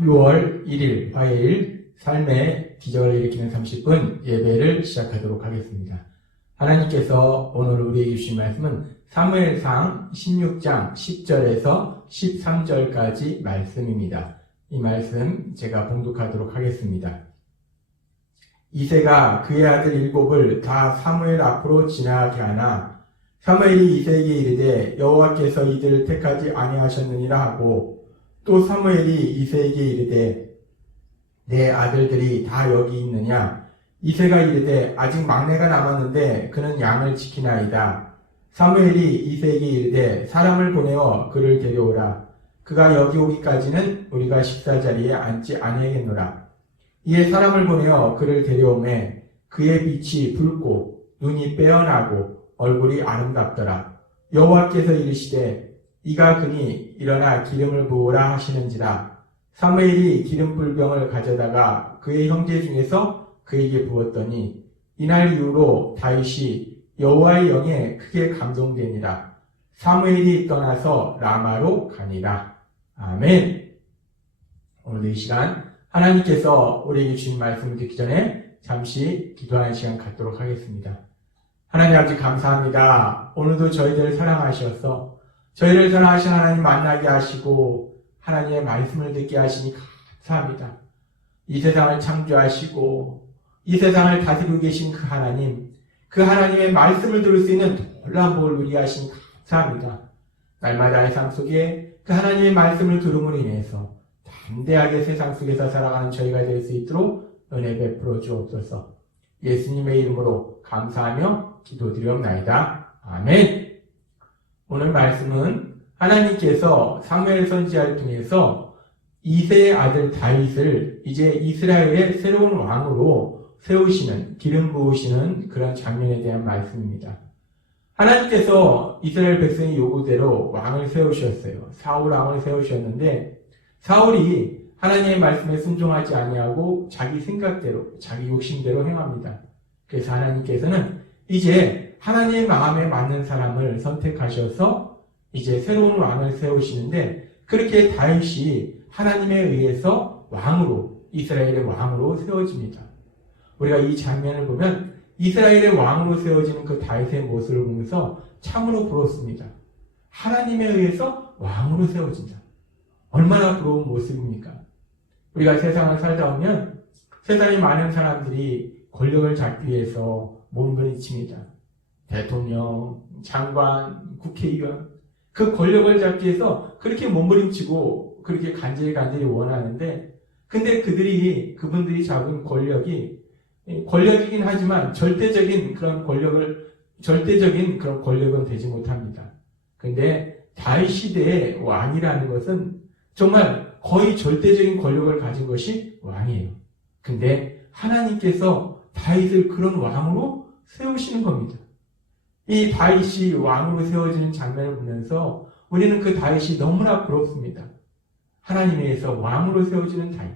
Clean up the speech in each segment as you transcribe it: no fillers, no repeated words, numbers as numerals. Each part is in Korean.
6월 1일 화요일 삶의 기적을 일으키는 30분 예배를 시작하도록 하겠습니다. 하나님께서 오늘 우리에게 주신 말씀은 사무엘상 16장 10절에서 13절까지 말씀입니다. 이 말씀 제가 봉독하도록 하겠습니다. 이새가 그의 아들 일곱을 다 사무엘 앞으로 지나게 하나 사무엘이 이새에게 이르되 여호와께서 이들을 택하지 아니하셨느니라 하고 또 사무엘이 이새에게 이르되 내 아들들이 다 여기 있느냐? 이새가 이르되 아직 막내가 남았는데 그는 양을 지키나이다. 사무엘이 이새에게 이르되 사람을 보내어 그를 데려오라. 그가 여기 오기까지는 우리가 식사 자리에 앉지 아니하겠노라. 이에 사람을 보내어 그를 데려오매 그의 빛이 붉고 눈이 빼어나고 얼굴이 아름답더라. 여호와께서 이르시되 이가 그니 일어나 기름을 부으라 하시는지라. 사무엘이 기름불병을 가져다가 그의 형제 중에서 그에게 부었더니 이날 이후로 다윗이 여호와의 영에 크게 감동되니라. 사무엘이 떠나서 라마로 가니라. 아멘. 오늘 이 시간 하나님께서 우리에게 주신 말씀을 듣기 전에 잠시 기도하는 시간 갖도록 하겠습니다. 하나님 아버지 감사합니다. 오늘도 저희들을 사랑하셔서 저희를 사랑하신 하나님 만나게 하시고 하나님의 말씀을 듣게 하시니 감사합니다. 이 세상을 창조하시고 이 세상을 다스리고 계신 그 하나님, 그 하나님의 말씀을 들을 수 있는 놀라운 복을 누리게 하시니 감사합니다. 날마다의 삶 속에 그 하나님의 말씀을 들음으로 인해서 담대하게 세상 속에서 살아가는 저희가 될 수 있도록 은혜 베풀어 주옵소서. 예수님의 이름으로 감사하며 기도드리옵나이다. 아멘. 오늘 말씀은 하나님께서 사무엘 선지자를 통해서 이새의 아들 다윗을 이제 이스라엘의 새로운 왕으로 세우시는, 기름 부으시는 그런 장면에 대한 말씀입니다. 하나님께서 이스라엘 백성의 요구대로 왕을 세우셨어요. 사울 왕을 세우셨는데 사울이 하나님의 말씀에 순종하지 아니하고 자기 생각대로, 자기 욕심대로 행합니다. 그래서 하나님께서는 이제 하나님의 마음에 맞는 사람을 선택하셔서 이제 새로운 왕을 세우시는데 그렇게 다윗이 하나님에 의해서 왕으로, 이스라엘의 왕으로 세워집니다. 우리가 이 장면을 보면 이스라엘의 왕으로 세워지는 그 다윗의 모습을 보면서 참으로 부럽습니다. 하나님에 의해서 왕으로 세워진다. 얼마나 부러운 모습입니까? 우리가 세상을 살다 보면 세상에 많은 사람들이 권력을 잡기 위해서 몸부림칩니다. 대통령, 장관, 국회의원, 그 권력을 잡기 위해서 그렇게 몸부림치고 그렇게 간절히 원하는데 근데 그분들이 잡은 권력이긴 하지만 절대적인 그런 권력은 되지 못합니다. 근데 다윗 시대의 왕이라는 것은 정말 거의 절대적인 권력을 가진 것이 왕이에요. 근데 하나님께서 다윗을 그런 왕으로 세우시는 겁니다. 이 다윗이 왕으로 세워지는 장면을 보면서 우리는 그 다윗이 너무나 부럽습니다. 하나님에 의해서 왕으로 세워지는 다윗.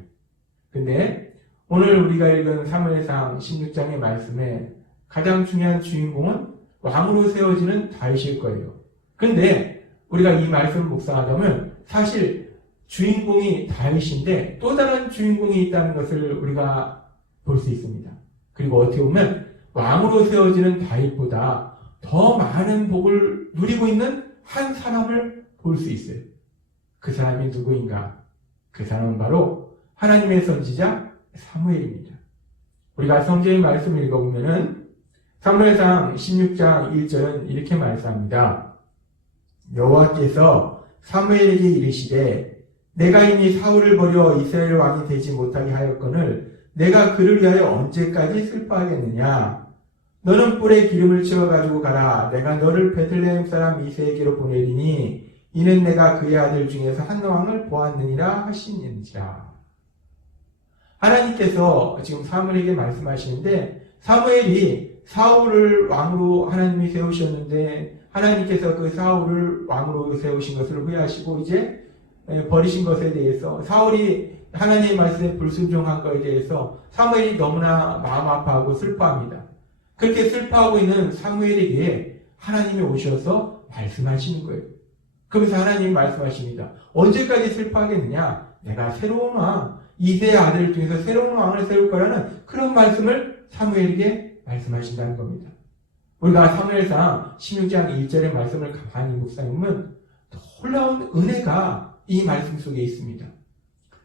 근데 오늘 우리가 읽은 사무엘상 16장의 말씀에 가장 중요한 주인공은 왕으로 세워지는 다윗일 거예요. 근데 우리가 이 말씀을 묵상하다 보면 사실 주인공이 다윗인데 또 다른 주인공이 있다는 것을 우리가 볼 수 있습니다. 그리고 어떻게 보면 왕으로 세워지는 다윗보다 더 많은 복을 누리고 있는 한 사람을 볼 수 있어요. 그 사람이 누구인가? 그 사람은 바로 하나님의 선지자 사무엘입니다. 우리가 성경의 말씀을 읽어보면은 사무엘상 16장 1절은 이렇게 말씀합니다. 여호와께서 사무엘에게 이르시되 내가 이미 사울을 버려 이스라엘 왕이 되지 못하게 하였거늘 내가 그를 위하여 언제까지 슬퍼하겠느냐? 너는 뿔에 기름을 채워가지고 가라. 내가 너를 베들레헴 사람 이새에게로 보내리니 이는 내가 그의 아들 중에서 한 왕을 보았느니라 하시는지라. 하나님께서 지금 사무엘에게 말씀하시는데 사무엘이 사울을 왕으로 하나님이 세우셨는데 하나님께서 그 사울을 왕으로 세우신 것을 후회하시고 이제 버리신 것에 대해서 사울이 하나님의 말씀에 불순종한 것에 대해서 사무엘이 너무나 마음 아파하고 슬퍼합니다. 그렇게 슬퍼하고 있는 사무엘에게 하나님이 오셔서 말씀하시는 거예요. 그러면서 하나님이 말씀하십니다. 언제까지 슬퍼하겠느냐? 내가 새로운 왕, 이세의 아들 중에서 새로운 왕을 세울 거라는 그런 말씀을 사무엘에게 말씀하신다는 겁니다. 우리가 사무엘상 16장 1절의 말씀을 가만히 묵상하면 놀라운 은혜가 이 말씀 속에 있습니다.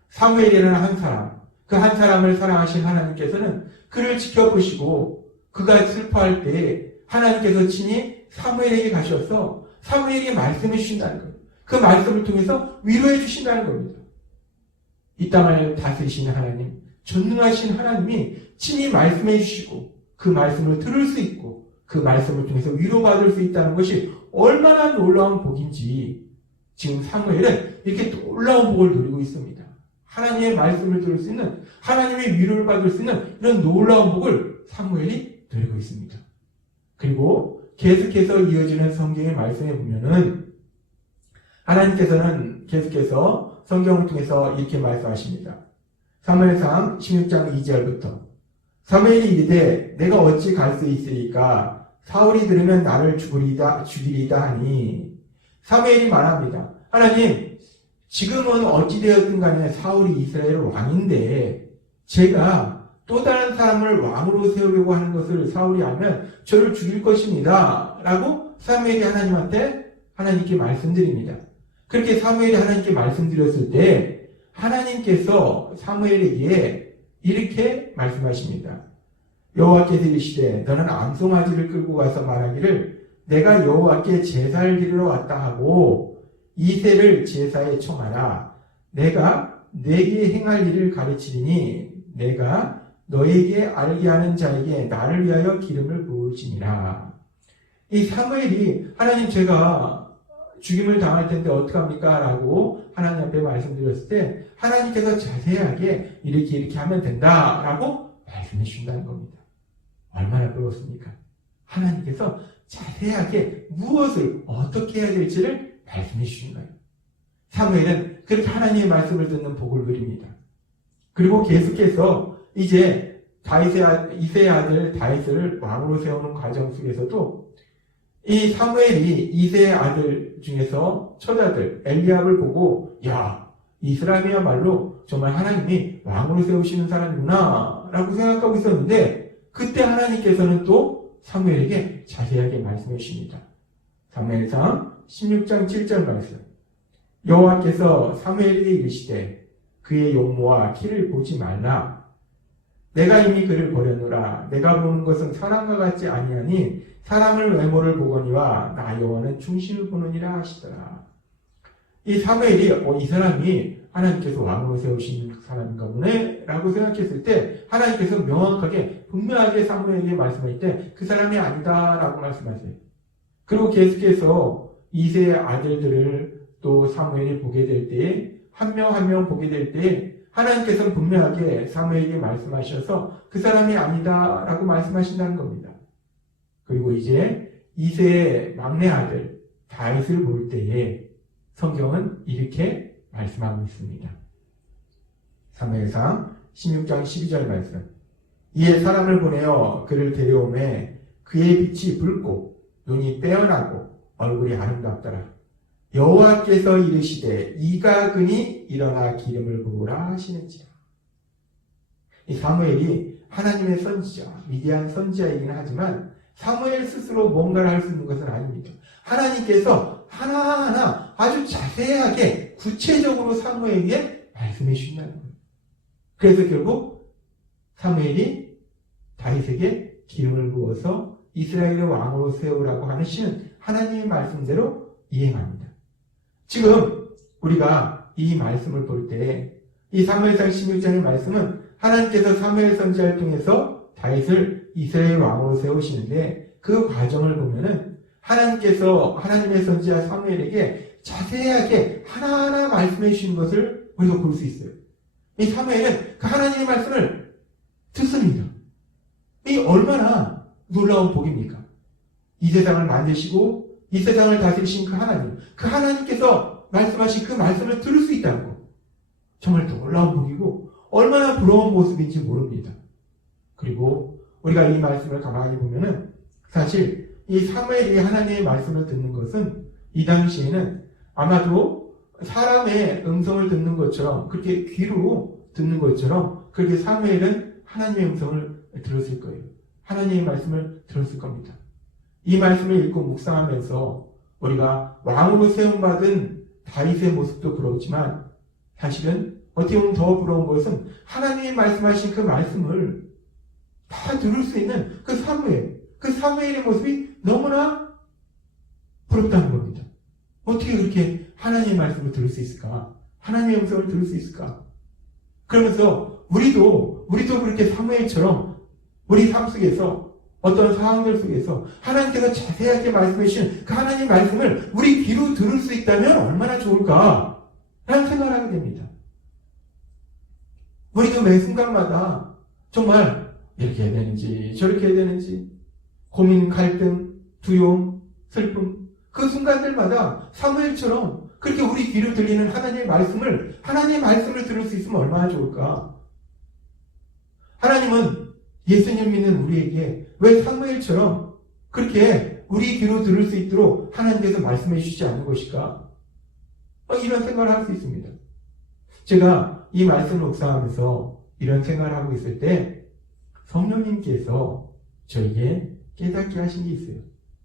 사무엘이라는 한 사람, 그 한 사람을 사랑하신 하나님께서는 그를 지켜보시고 그가 슬퍼할 때 하나님께서 친히 사무엘에게 가셔서 사무엘에게 말씀해 주신다는 겁니다. 그 말씀을 통해서 위로해 주신다는 겁니다. 이 땅을 다스리시는 하나님, 전능하신 하나님이 친히 말씀해 주시고 그 말씀을 들을 수 있고 그 말씀을 통해서 위로받을 수 있다는 것이 얼마나 놀라운 복인지 지금 사무엘은 이렇게 놀라운 복을 누리고 있습니다. 하나님의 말씀을 들을 수 있는, 하나님의 위로를 받을 수 있는 이런 놀라운 복을 사무엘이 누리고 있습니다. 그리고 계속해서 이어지는 성경의 말씀에 보면은 하나님께서는 계속해서 성경을 통해서 이렇게 말씀하십니다. 사무엘상 16장 2절부터 사무엘이 이르되 내가 어찌 갈 수 있으리까 사울이 들으면 나를 죽이리다 하니 사무엘이 말합니다. 하나님, 지금은 어찌되었든 간에 사울이 이스라엘 왕인데 제가 또 다른 사람을 왕으로 세우려고 하는 것을 사울이 알면 저를 죽일 것입니다. 라고 사무엘이 하나님께 말씀드립니다. 그렇게 사무엘이 하나님께 말씀드렸을 때 하나님께서 사무엘에게 이렇게 말씀하십니다. 여호와께서 이르시되 너는 암송아지를 끌고 가서 말하기를 내가 여호와께 제사를 드리러 왔다 하고 이새를 제사에 청하라. 내가 내게 행할 일을 가르치리니 내가 너에게 알게 하는 자에게 나를 위하여 기름을 부으시니라. 이 사무엘이 하나님 제가 죽임을 당할 텐데 어떡합니까? 라고 하나님 앞에 말씀드렸을 때 하나님께서 자세하게 이렇게 하면 된다 라고 말씀해 주신다는 겁니다. 얼마나 부럽습니까? 하나님께서 자세하게 무엇을 어떻게 해야 될지를 말씀해 주신 거예요. 사무엘은 그렇게 하나님의 말씀을 듣는 복을 누립니다. 그리고 계속해서 이제 이새의 아들 다윗을 왕으로 세우는 과정 속에서도 이 사무엘이 이새의 아들 중에서 처자들 엘리압을 보고 야, 이 사람이야말로 정말 하나님이 왕으로 세우시는 사람이구나 라고 생각하고 있었는데 그때 하나님께서는 또 사무엘에게 자세하게 말씀해 주십니다. 사무엘상 16장 7절 말씀. 여호와께서 사무엘에게 이르시되 그의 용모와 키를 보지 말라. 내가 이미 그를 버렸노라. 내가 보는 것은 사람과 같지 아니하니 사람을 외모를 보거니와 나 여호와는 중심을 보느니라 하시더라. 이 사무엘이 이 사람이 하나님께서 왕으로 세우신 사람인가 보네 라고 생각했을 때 하나님께서 명확하게 분명하게 사무엘에게 말씀할 때 그 사람이 아니다 라고 말씀하세요. 그리고 계속해서 이새의 아들들을 또 사무엘이 보게 될 때 한 명 한 명 보게 될 때 하나님께서는 분명하게 사무엘에게 말씀하셔서 그 사람이 아니다 라고 말씀하신다는 겁니다. 그리고 이제 이새의 막내 아들 다윗을 볼 때에 성경은 이렇게 말씀하고 있습니다. 사무엘상 16장 12절 말씀. 이에 사람을 보내어 그를 데려오매 그의 빛이 붉고 눈이 빼어나고 얼굴이 아름답더라. 여호와께서 이르시되 이가 그니 일어나 기름을 부으라 하시는지라. 이 사무엘이 하나님의 선지자, 위대한 선지자이긴 하지만 사무엘 스스로 뭔가를 할 수 있는 것은 아닙니다. 하나님께서 하나하나 아주 자세하게 구체적으로 사무엘에게 말씀해 주신다는 거예요. 그래서 결국 사무엘이 다윗에게 기름을 부어서 이스라엘의 왕으로 세우라고 하시는 하나님의 말씀대로 이행합니다. 지금 우리가 이 말씀을 볼 때 이 사무엘상 16장의 말씀은 하나님께서 사무엘 선지자를 통해서 다윗을 이스라엘 왕으로 세우시는데 그 과정을 보면은 하나님께서 하나님의 선지자 사무엘에게 자세하게 하나하나 말씀해 주신 것을 우리가 볼 수 있어요. 이 사무엘은 그 하나님의 말씀을 듣습니다. 이 얼마나 놀라운 복입니까? 이 세상을 만드시고 이 세상을 다스리신 그 하나님께서 말씀하신 그 말씀을 들을 수 있다는 것. 정말 놀라운 복이고 얼마나 부러운 모습인지 모릅니다. 그리고 우리가 이 말씀을 가만히 보면은 사실 이 사무엘이 하나님의 말씀을 듣는 것은 이 당시에는 아마도 사람의 음성을 듣는 것처럼, 그렇게 귀로 듣는 것처럼 그렇게 사무엘은 하나님의 음성을 들었을 거예요. 하나님의 말씀을 들었을 겁니다. 이 말씀을 읽고 묵상하면서 우리가 왕으로 세움받은 다윗의 모습도 부러웠지만, 사실은 어떻게 보면 더 부러운 것은 하나님이 말씀하신 그 말씀을 다 들을 수 있는 그 사무엘의 모습이 너무나 부럽다는 겁니다. 어떻게 그렇게 하나님의 말씀을 들을 수 있을까? 하나님의 음성을 들을 수 있을까? 그러면서 우리도 그렇게 사무엘처럼 우리 삶 속에서 어떤 상황들 속에서 하나님께서 자세하게 말씀해 주신 그 하나님의 말씀을 우리 귀로 들을 수 있다면 얼마나 좋을까? 라는 생각을 하게 됩니다. 우리도 매 순간마다 정말 이렇게 해야 되는지 저렇게 해야 되는지 고민, 갈등, 두려움, 슬픔, 그 순간들마다 사무엘처럼 그렇게 우리 귀로 들리는 하나님의 말씀을 들을 수 있으면 얼마나 좋을까? 하나님은 예수님 믿는 우리에게 왜 사무엘처럼 그렇게 우리 귀로 들을 수 있도록 하나님께서 말씀해 주시지 않는 것일까? 이런 생각을 할 수 있습니다. 제가 이 말씀을 묵상하면서 이런 생각을 하고 있을 때 성령님께서 저에게 깨닫게 하신 게 있어요.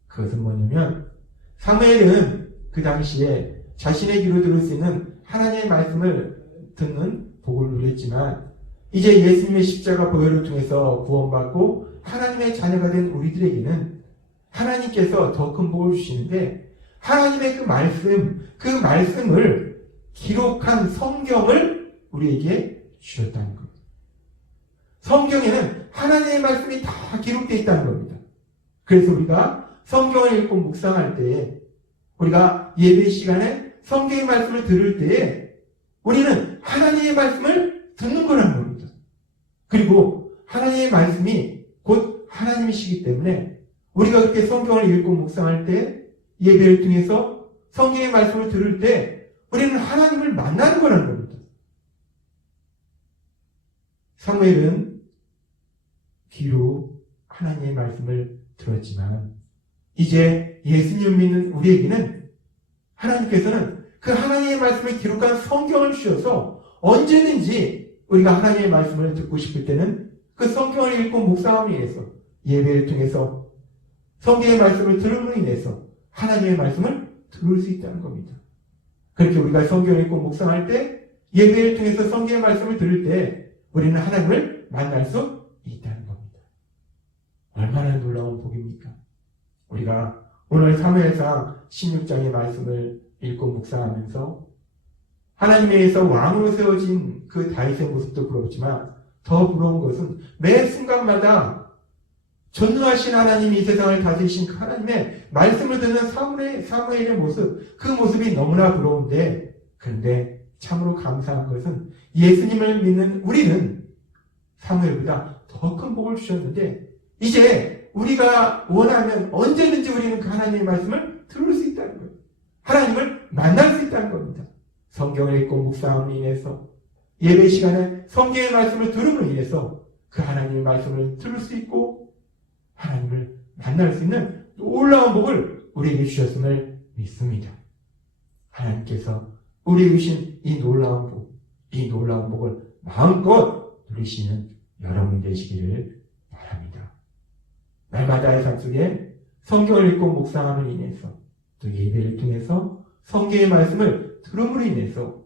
그것은 뭐냐면, 사무엘은 그 당시에 자신의 귀로 들을 수 있는 하나님의 말씀을 듣는 복을 누렸지만, 이제 예수님의 십자가 보혈을 통해서 구원받고 하나님의 자녀가 된 우리들에게는 하나님께서 더 큰 복을 주시는데, 하나님의 그 말씀을 기록한 성경을 우리에게 주셨다는 겁니다. 성경에는 하나님의 말씀이 다 기록되어 있다는 겁니다. 그래서 우리가 성경을 읽고 묵상할 때에, 우리가 예배 시간에 성경의 말씀을 들을 때에 우리는 하나님의 말씀을 듣는 거라는 겁니다. 그리고 하나님의 말씀이 곧 하나님이시기 때문에 우리가 그렇게 성경을 읽고 묵상할 때, 예배를 통해서 성경의 말씀을 들을 때 우리는 하나님을 만나는 거라는 겁니다. 사무엘은 귀로 하나님의 말씀을 들었지만, 이제 예수님 믿는 우리에게는 하나님께서는 그 하나님의 말씀을 기록한 성경을 주셔서 언제든지 우리가 하나님의 말씀을 듣고 싶을 때는 그 성경을 읽고 묵상함으로 인해서, 예배를 통해서 성경의 말씀을 들음으로 인해서 하나님의 말씀을 들을 수 있다는 겁니다. 그렇게 우리가 성경을 읽고 묵상할 때, 예배를 통해서 성경의 말씀을 들을 때 우리는 하나님을 만날 수 있다는 겁니다. 얼마나 놀라운 복입니까? 우리가 오늘 사무엘상 16장의 말씀을 읽고 묵상하면서 하나님에 의해서 왕으로 세워진 그 다윗의 모습도 부럽지만, 더 부러운 것은 매 순간마다 전능하신 하나님이 이 세상을 다스리신 그 하나님의 말씀을 듣는 사무엘의 모습, 그 모습이 너무나 부러운데, 그런데 참으로 감사한 것은 예수님을 믿는 우리는 사무엘보다 더 큰 복을 주셨는데, 이제 우리가 원하면 언제든지 우리는 그 하나님의 말씀을 들을 수 있다는 거예요. 하나님을 만날 수 있다는 겁니다. 성경을 읽고 묵상함으로 인해서, 예배 시간에 성경의 말씀을 들음으로 인해서 그 하나님의 말씀을 들을 수 있고 하나님을 만날 수 있는 놀라운 복을 우리에게 주셨음을 믿습니다. 하나님께서 우리에게 주신 이 놀라운 복을 마음껏 누리시는 여러분 되시기를 바랍니다. 날마다의 삶 속에 성경을 읽고 묵상함으로 인해서, 또 예배를 통해서 성경의 말씀을 들음으로 인해서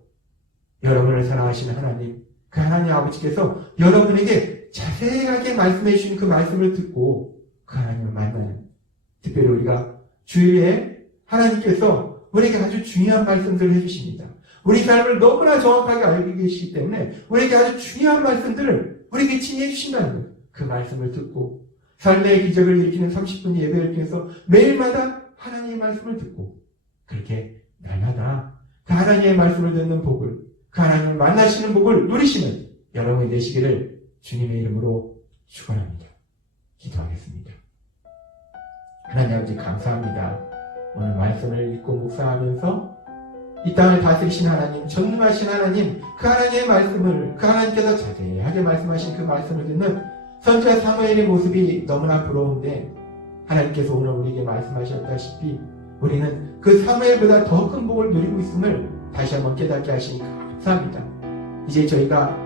여러분을 사랑하시는 하나님, 그 하나님 아버지께서 여러분에게 자세하게 말씀해 주신 그 말씀을 듣고 그 하나님을 만나는, 특별히 우리가 주일에 하나님께서 우리에게 아주 중요한 말씀들을 해주십니다. 우리 삶을 너무나 정확하게 알고 계시기 때문에 우리에게 아주 중요한 말씀들을 우리에게 지니해 주신다는 거예요. 그 말씀을 듣고 삶의 기적을 일으키는 30분 예배를 통해서 매일마다 하나님의 말씀을 듣고, 그렇게 날마다 그 하나님의 말씀을 듣는 복을, 그 하나님을 만나시는 복을 누리시는 여러분이 되시기를 주님의 이름으로 축원합니다. 기도하겠습니다. 하나님 아버지 감사합니다. 오늘 말씀을 읽고 묵상하면서 이 땅을 다스리신 하나님, 전능하신 하나님, 그 하나님의 말씀을, 그 하나님께서 자세하게 말씀하신 그 말씀을 듣는 선지자 사무엘의 모습이 너무나 부러운데, 하나님께서 오늘 우리에게 말씀하셨다시피 우리는 그 사무엘보다 더 큰 복을 누리고 있음을 다시 한번 깨닫게 하시니 감사합니다. 이제 저희가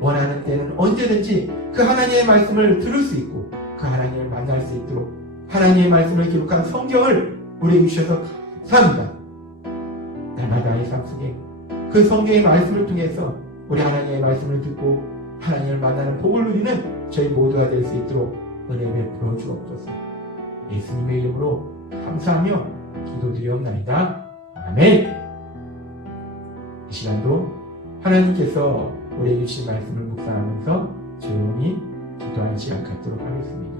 원하는 때는 언제든지 그 하나님의 말씀을 들을 수 있고 그 하나님을 만날 수 있도록 하나님의 말씀을 기록한 성경을 우리에게 주셔서 감사합니다. 날마다의 삶 속에 그 성경의 말씀을 통해서 우리 하나님의 말씀을 듣고 하나님을 만나는 복을 누리는 저희 모두가 될 수 있도록 은혜 베풀어 주옵소서. 예수님의 이름으로 감사하며 기도드리옵나이다. 아멘. 이 시간도 하나님께서 우리에게 주신 말씀을 묵상하면서 조용히 기도하는 시간 갖도록 하겠습니다.